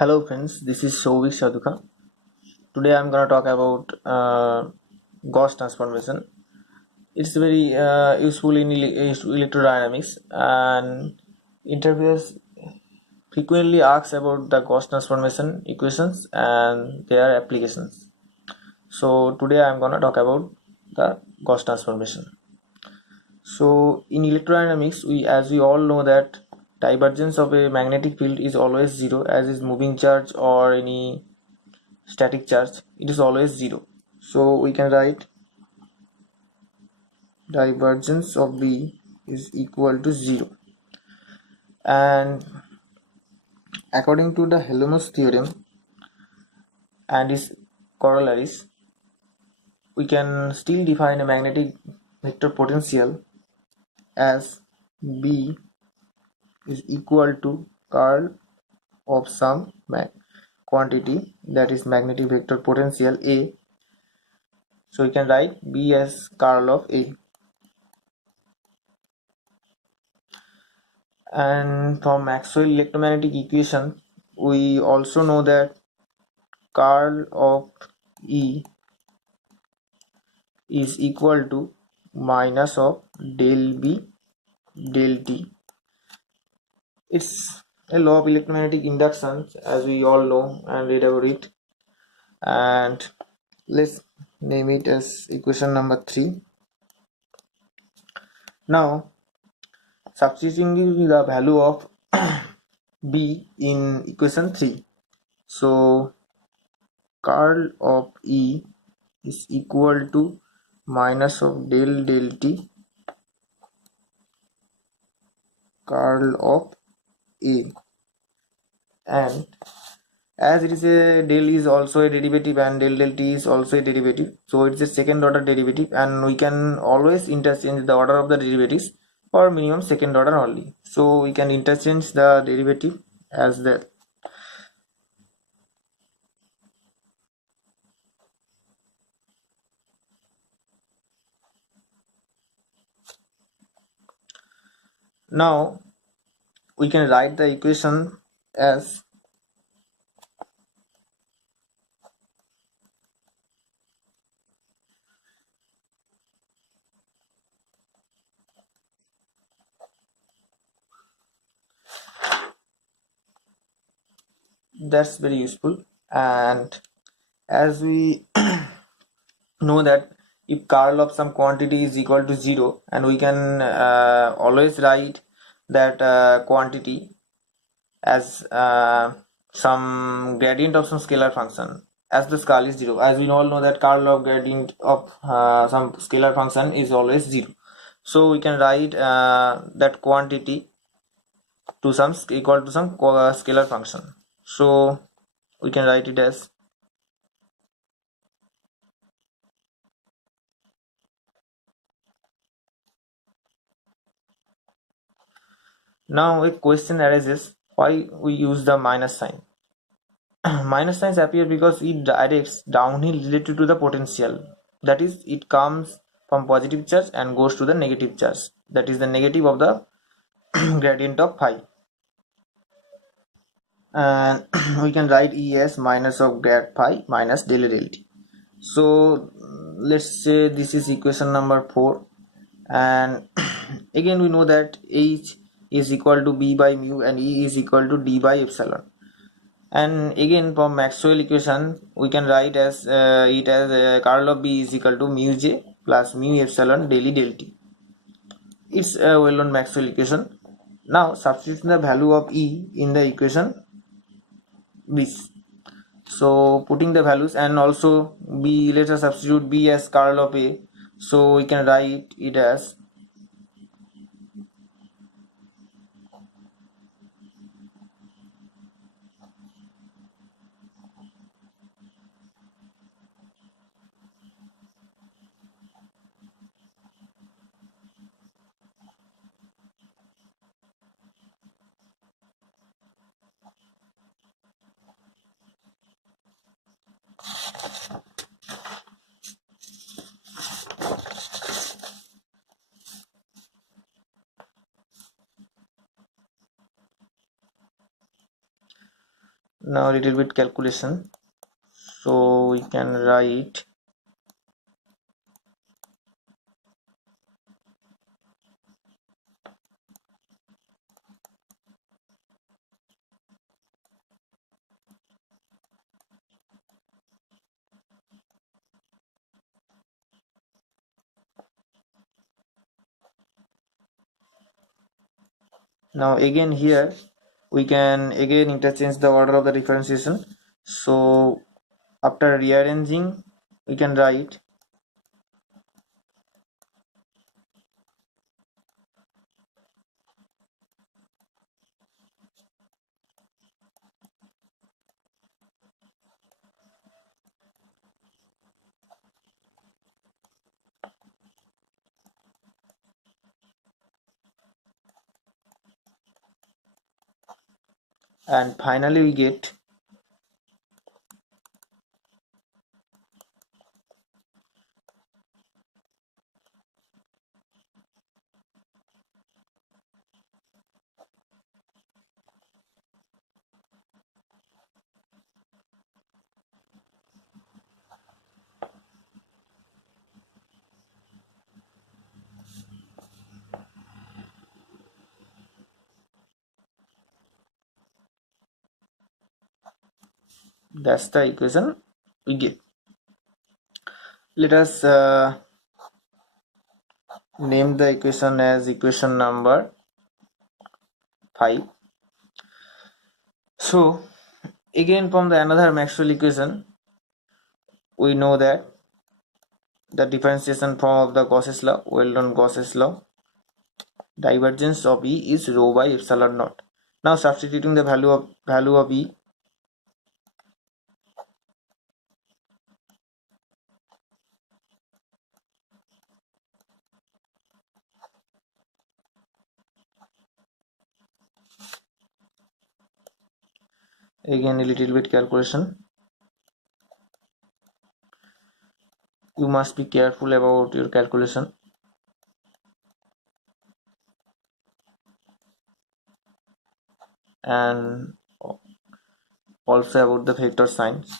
Hello friends, this is Shovik Shaduka. Today I'm gonna talk about Gauss transformation. It's very useful in electrodynamics, and interviewers frequently ask about the Gauss transformation equations and their applications. So today I'm gonna talk about the Gauss transformation. So in electrodynamics, as we all know that divergence of a magnetic field is always zero, as is moving charge or any static charge, it is always zero. So we can write divergence of B is equal to zero, and according to the Helmholtz theorem and its corollaries, we can still define a magnetic vector potential as B is equal to curl of some quantity, that is magnetic vector potential A. So we can write B as curl of A. And from Maxwell electromagnetic equation, we also know that curl of E is equal to minus of del B del T. It's a law of electromagnetic induction, as we all know and read about it. And let's name it as equation number 3. Now, substituting the value of B in equation 3. So, curl of E is equal to minus of del T curl of A, and as it is a del is also a derivative and del T is also a derivative, so it's a second order derivative, and we can always interchange the order of the derivatives for minimum second order only, so we can interchange the derivative as that. Now we can write the equation as that's very useful. And as we know that if curl of some quantity is equal to 0, and we can always write that quantity as some gradient of some scalar function, as the curl is 0, as we all know that curl of gradient of some scalar function is always 0. So we can write that quantity to some equal to some scalar function. So we can write it as now a question arises why we use the minus sign. Minus signs appear because it directs downhill related to the potential, that is it comes from positive charge and goes to the negative charge, that is the negative of the gradient of phi, and we can write E as minus of grad phi minus del T. So let's say this is equation number 4, and again we know that H is equal to B by mu and E is equal to D by epsilon. And again from Maxwell equation we can write as it as curl of B is equal to mu J plus mu epsilon del E del T. It's a well-known Maxwell equation. Now substituting the value of E in the equation this. So putting the values, and also B, let us substitute B as curl of A, so we can write it as Now a little bit calculation, so we can write now again here we can again interchange the order of the differentiation. So after rearranging we can write and finally we get that's the equation we get. Let us name the equation as equation number 5. So again from the another Maxwell equation we know that the differentiation form of the Gauss's law, well known Gauss's law, divergence of E is rho by epsilon naught. Now substituting the value of E, again a little bit calculation. You must be careful about your calculation. And also about the vector signs.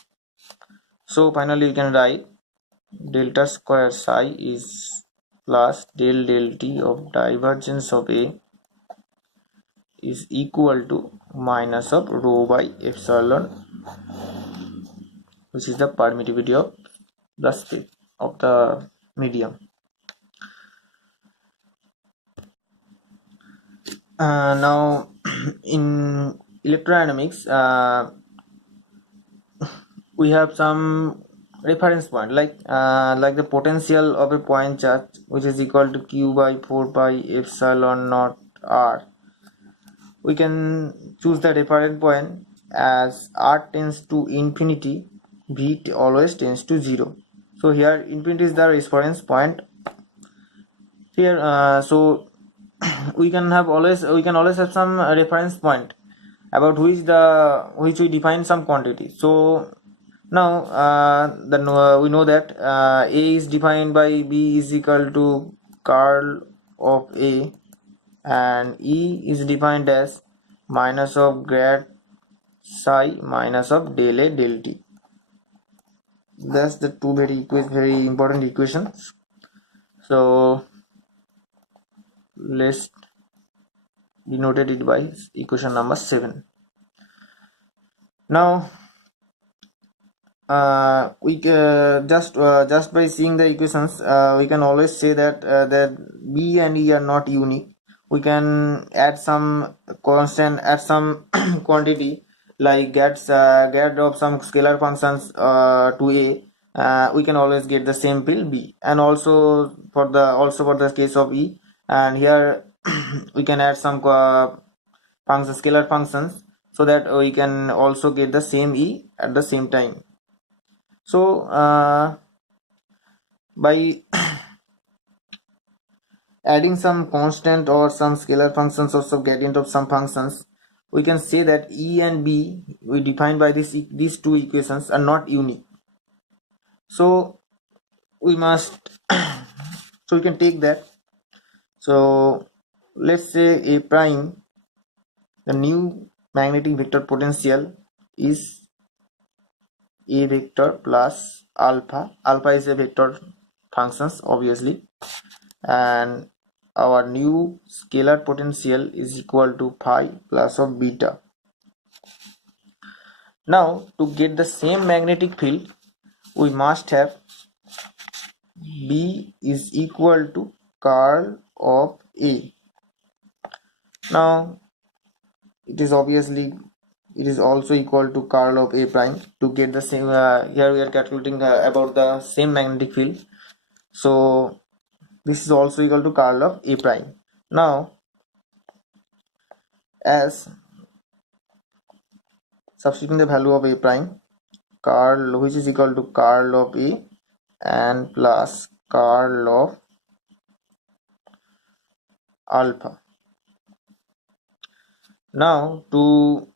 So finally you can write delta square psi is plus del t of divergence of A is equal to minus of rho by epsilon, which is the permittivity of the space of the medium. Now in electrodynamics we have some reference point like the potential of a point charge, which is equal to q by 4 pi epsilon naught r. We can choose the reference point as r tends to infinity, v always tends to 0. So here infinity is the reference point here. So we can always have some reference point about which we define some quantity. So now we know that A is defined by B is equal to curl of A, and E is defined as minus of grad psi minus of del A del T. That's the two very important equations. So let's denoted it by equation number 7. Now we just by seeing the equations we can always say that that B and E are not unique. We can add some constant, add some quantity like get of some scalar functions to A. We can always get the same pill B, and also for the case of E, and here we can add some scalar functions so that we can also get the same E at the same time. So by adding some constant or some scalar functions, also gradient of some functions, we can say that E and B we define by these two equations are not unique. So we must so we can take that. So let's say A prime, the new magnetic vector potential is a vector plus alpha. Alpha is a vector functions obviously, and our new scalar potential is equal to phi plus of beta. Now to get the same magnetic field, we must have B is equal to curl of A. Now it is also equal to curl of A prime. To get the same, here we are calculating about the same magnetic field, so this is also equal to curl of A prime. Now as substituting the value of A prime, curl, which is equal to curl of A and plus curl of alpha. Now to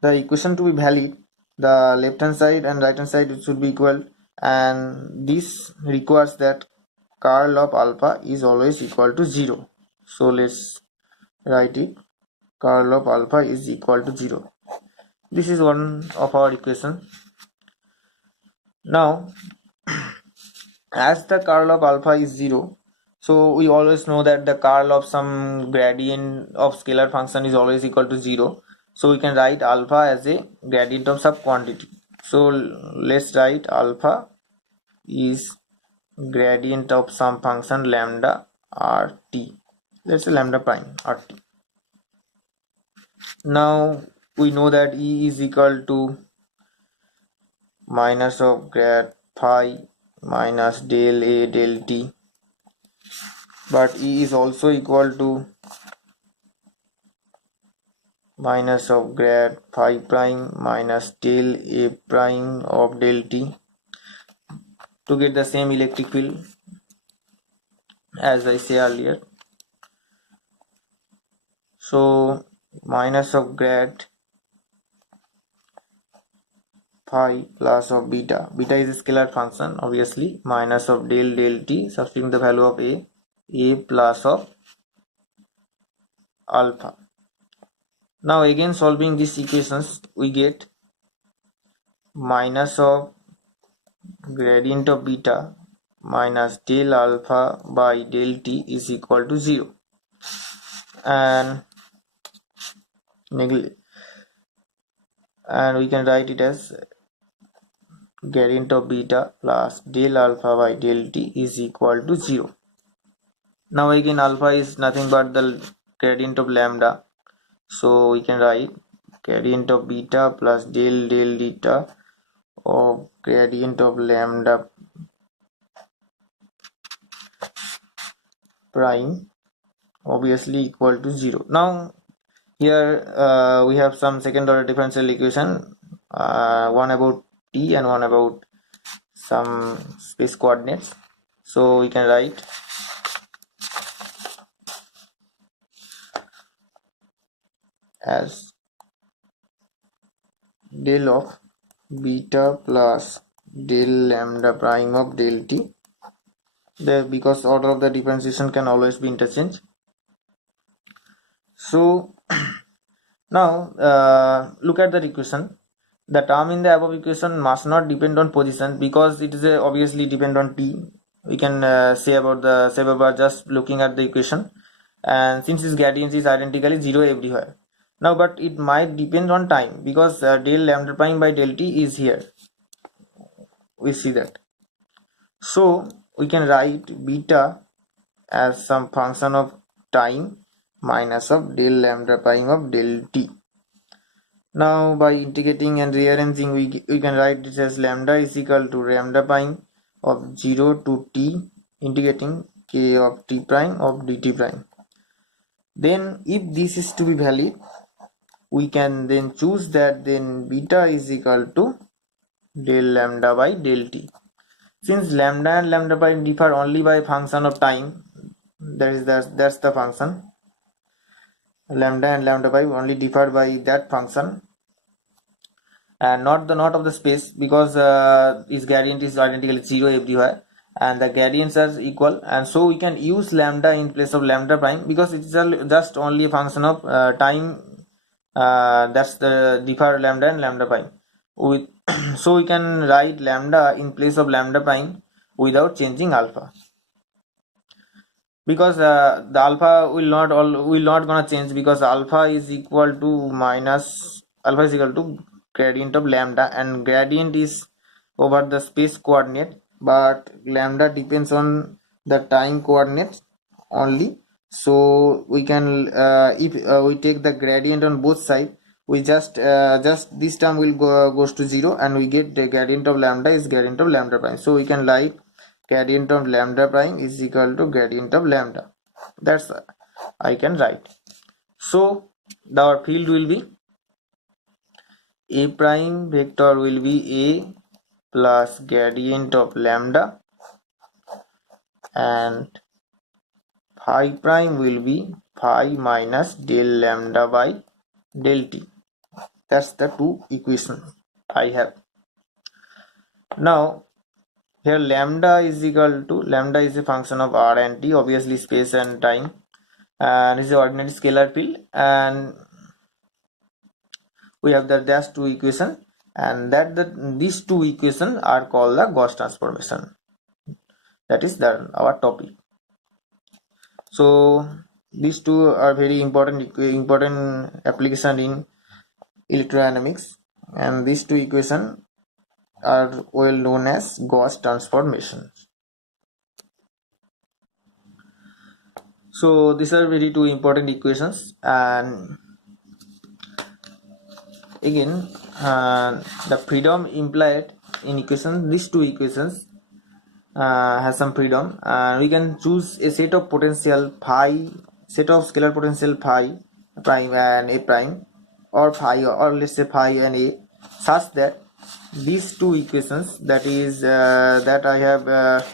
the equation to be valid, the left hand side and right hand side should be equal, and this requires that curl of alpha is always equal to 0. So let's write it, curl of alpha is equal to 0. This is one of our equation. Now as the curl of alpha is 0, so we always know that the curl of some gradient of scalar function is always equal to 0. So we can write alpha as a gradient of some quantity. So let's write alpha is gradient of some function lambda rt. Let's say lambda prime rt. Now we know that E is equal to minus of grad phi minus del A del t, but E is also equal to minus of grad phi prime minus del A prime of del t to get the same electric field as I say earlier. So minus of grad phi plus of beta, beta is a scalar function obviously, minus of del t, substituting the value of a plus of alpha. Now again solving these equations, we get minus of gradient of beta minus del alpha by del t is equal to 0, and we can write it as gradient of beta plus del alpha by del t is equal to 0. Now again alpha is nothing but the gradient of lambda, so we can write gradient of beta plus del beta of gradient of lambda prime obviously equal to 0. Now here we have some second order differential equation, one about t and one about some space coordinates. So we can write as del of beta plus del lambda prime of del t, because order of the differentiation can always be interchanged. So now look at the equation. The term in the above equation must not depend on position because it is obviously depend on t. We can say about just looking at the equation, and since its gradient is identically 0 everywhere. Now but it might depend on time because del lambda prime by del t is here, we see that. So we can write beta as some function of time minus of del lambda prime of del t. Now by integrating and rearranging, we can write this as lambda is equal to lambda prime of 0 to t integrating k of t prime of dt prime. Then if this is to be valid, we can then choose that then beta is equal to del lambda by del t. Since lambda and lambda prime differ only by function of time, that's the function. Lambda and lambda prime only differ by that function and not of the space, because its gradient is identically 0 everywhere and the gradients are equal, and so we can use lambda in place of lambda prime because it is just only a function of time That's the differ lambda and lambda prime with so we can write lambda in place of lambda prime without changing alpha, because the alpha will not gonna change, because alpha is equal to gradient of lambda, and gradient is over the space coordinate, but lambda depends on the time coordinates only. So we can if we take the gradient on both sides, we just this term will goes to 0, and we get the gradient of lambda is gradient of lambda prime. So we can write gradient of lambda prime is equal to gradient of lambda. That's I can write. So our field will be a prime vector will be a plus gradient of lambda, and phi prime will be phi minus del lambda by del t. That's the two equations I have. Now here lambda is a function of r and t, obviously space and time, and is the ordinary scalar field, and we have the dash two equation, and these two equations are called the Gauss transformation. That is our topic. So these two are very important application in electrodynamics, and these two equations are well known as Gauss transformation. So these are very two important equations, and again the freedom implied in equation, these two equations has some freedom, and we can choose a set of potential set of scalar potential phi prime and a prime, or phi, or let's say phi and a, such that these two equations, that is that I have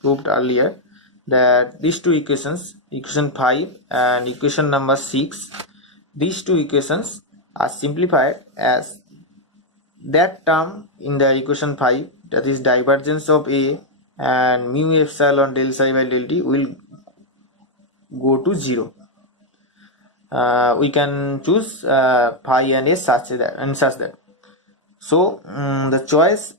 proved earlier, that these two equations, equation 5 and equation number 6, these two equations are simplified as that term in the equation 5, that is divergence of A and mu epsilon del psi by del t, will go to 0. We can choose phi and A such that. So the choice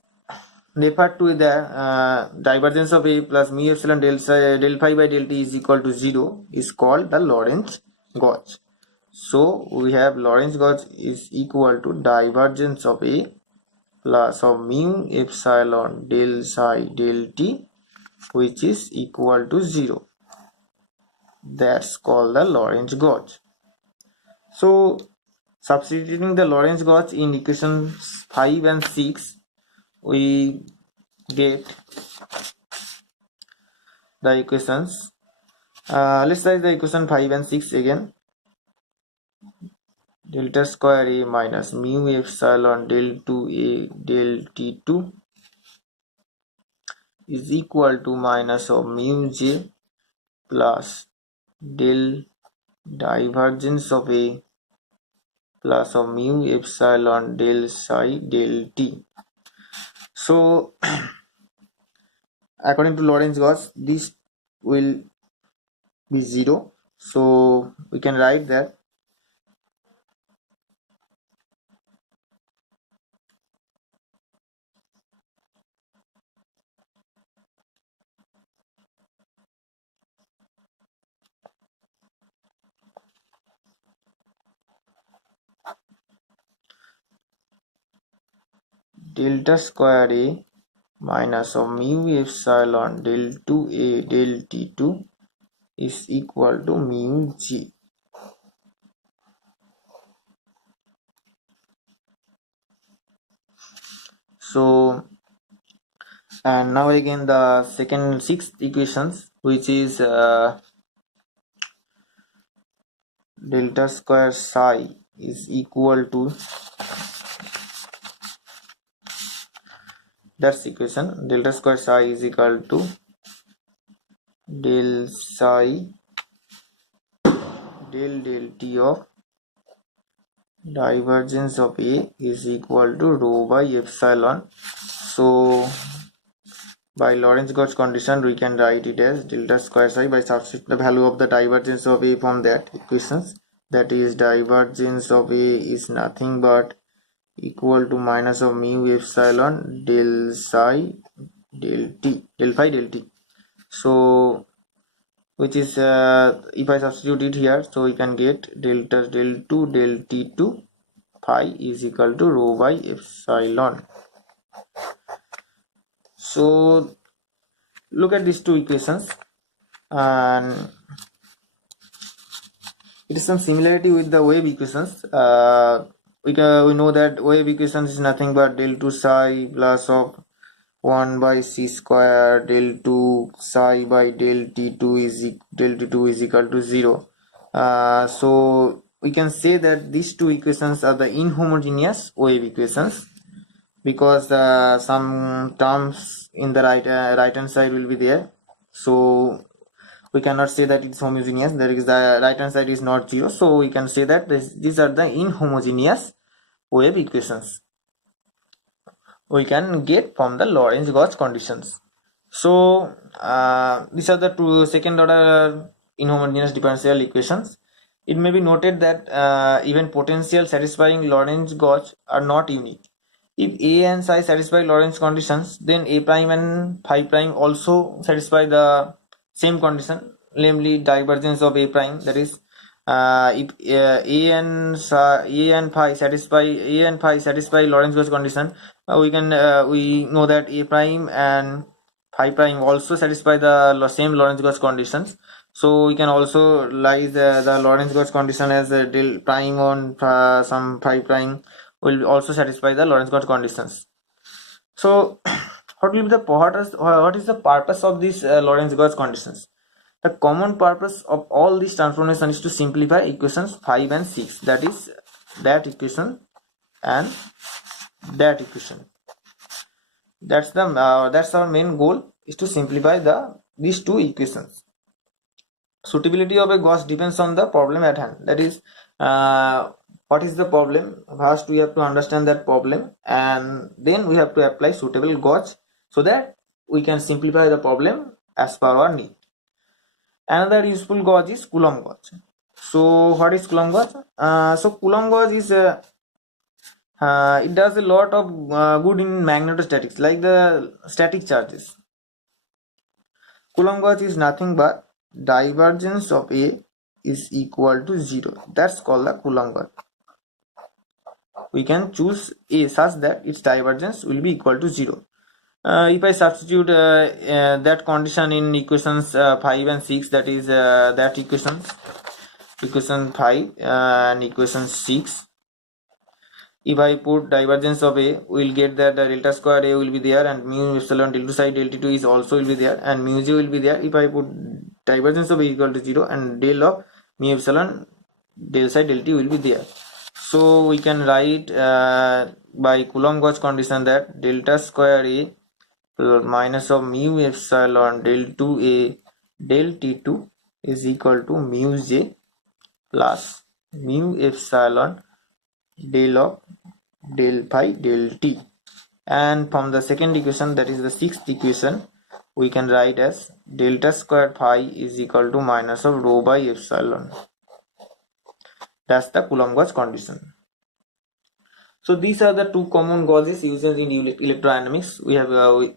referred to the divergence of A plus mu epsilon del phi by del t is equal to 0 is called the Lorenz gauge. So we have Lorenz gauge is equal to divergence of A plus of mu epsilon del psi del t, which is equal to 0. That's called the Lorenz gauge. So substituting the Lorenz gauge in equations 5 and 6, we get the equations. Let's write the equation 5 and 6 again. Delta square A minus mu epsilon del 2A del T2 is equal to minus of mu J plus del divergence of A plus of mu epsilon del psi del T. So according to Lorenz gauge, this will be 0. So we can write that delta square A minus of mu epsilon del 2A del T2 is equal to mu G. So and now again the sixth equations, which is delta square psi is equal to, that's equation, delta square psi is equal to del psi del t of divergence of A is equal to rho by epsilon. So by Lorenz gauge condition, we can write it as delta square psi by substituting the value of the divergence of A from that equations. that is divergence of A is nothing but equal to minus of mu epsilon del psi del t, del phi del t. So which is if I substitute it here, so we can get delta del 2 del t2 phi is equal to rho by epsilon. So look at these two equations, and it is some similarity with the wave equations. We know that wave equations is nothing but del 2 psi plus of 1 by c square del 2 psi by del t2 is equal to 0. So we can say that these two equations are the inhomogeneous wave equations, because some terms in the right hand side will be there, so we cannot say that it's homogeneous. There is the right hand side is not 0, so we can say that these are the inhomogeneous wave equations we can get from the Lorenz Gauss conditions. So these are the two second order inhomogeneous differential equations. It may be noted that even potential satisfying Lorenz Gauss are not unique. If A and psi satisfy Lorenz conditions, then A prime and phi prime also satisfy the same condition, namely divergence of A prime. That is, if A and phi satisfy Lorenz Gauss condition, we know that A prime and phi prime also satisfy the same Lorenz Gauss conditions. So we can also write the Lorenz Gauss condition as del prime on some phi prime will also satisfy the Lorenz Gauss conditions. So what is the purpose of these Lorenz Gauss conditions? The common purpose of all these transformations is to simplify equations 5 and 6, that is that equation and that equation. That's our main goal, is to simplify these two equations. Suitability of a Gauss depends on the problem at hand. That is, what is the problem? First we have to understand that problem, and then we have to apply suitable Gauss so that we can simplify the problem as per our need. Another useful gauge is Coulomb gauge. So what is Coulomb gauge? So Coulomb gauge is it does a lot of good in magnetostatics, like the static charges. Coulomb gauge is nothing but divergence of A is equal to 0. That's called the Coulomb gauge. We can choose A such that its divergence will be equal to 0. If I substitute that condition in equations 5 and 6, that is that equation 5 and equation 6, if I put divergence of A, we will get that the delta square A will be there, and mu epsilon del 2 psi del t2 is also will be there, and mu j will be there. If I put divergence of A equal to 0, and del of mu epsilon del psi del t will be there. So we can write by Coulomb Gauss condition that delta square A minus of mu epsilon del 2A del t2 is equal to mu j plus mu epsilon del of del phi del t. And from the second equation, that is the sixth equation, we can write as delta square phi is equal to minus of rho by epsilon. That's the Coulomb Gauss condition. So these are the two common gauges used in electrodynamics.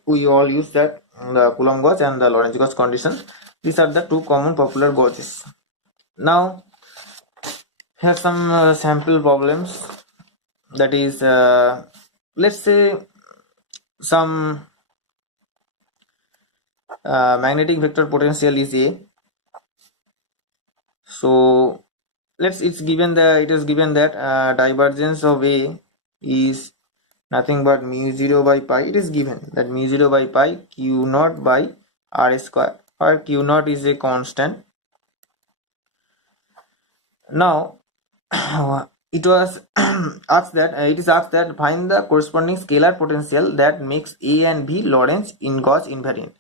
We all use that, the Coulomb gauge and the Lorenz gauge condition. These are the two common popular gauges. Now here are some sample problems. That is, let's say some magnetic vector potential is A. So it is given that divergence of A is nothing but mu 0 by pi. It is given that mu 0 by pi q naught by r square, where q naught is a constant. Now it is asked that find the corresponding scalar potential that makes A and B Lorenz in Gauss invariant.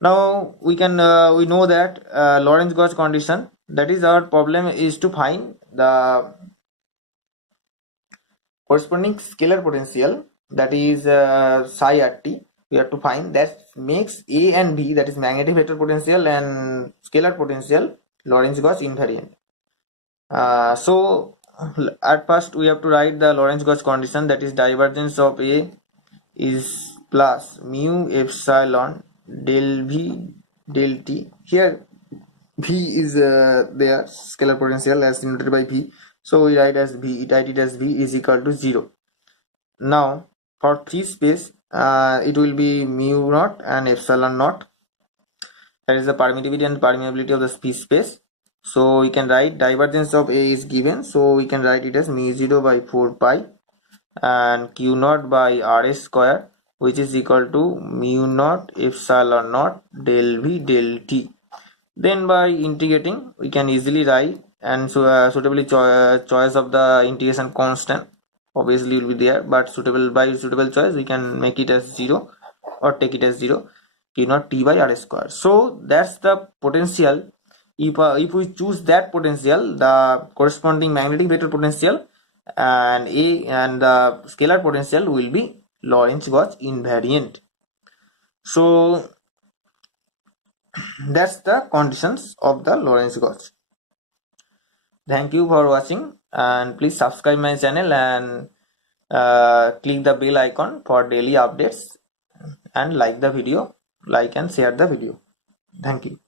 Now we know that Lorenz Gauss condition, that is our problem is to find the corresponding scalar potential, that is psi rt. We have to find that makes A and B, that is magnetic vector potential and scalar potential, Lorenz Gauss invariant. So at first we have to write the Lorenz-Gauss condition, that is divergence of A is plus mu epsilon del V del T. Here V is there scalar potential as denoted by V, so we write it as V is equal to 0. Now for free space it will be mu naught and epsilon naught, that is the permittivity and permeability of the free space. So we can write divergence of A is given, so we can write it as mu 0 by 4 pi and q naught by rs square, which is equal to mu naught epsilon naught del V del T. Then by integrating we can easily write, and so suitably choice of the integration constant obviously will be there, but suitable choice we can make it as 0 or take it as 0, q naught t by r square. So that's the potential. If we choose that potential, the corresponding magnetic vector potential and the scalar potential will be Lorenz-Gauss invariant. So that's the conditions of the Lorenz-Gauss. Thank you for watching, and please subscribe my channel and click the bell icon for daily updates, and like the video, like and share the video. Thank you.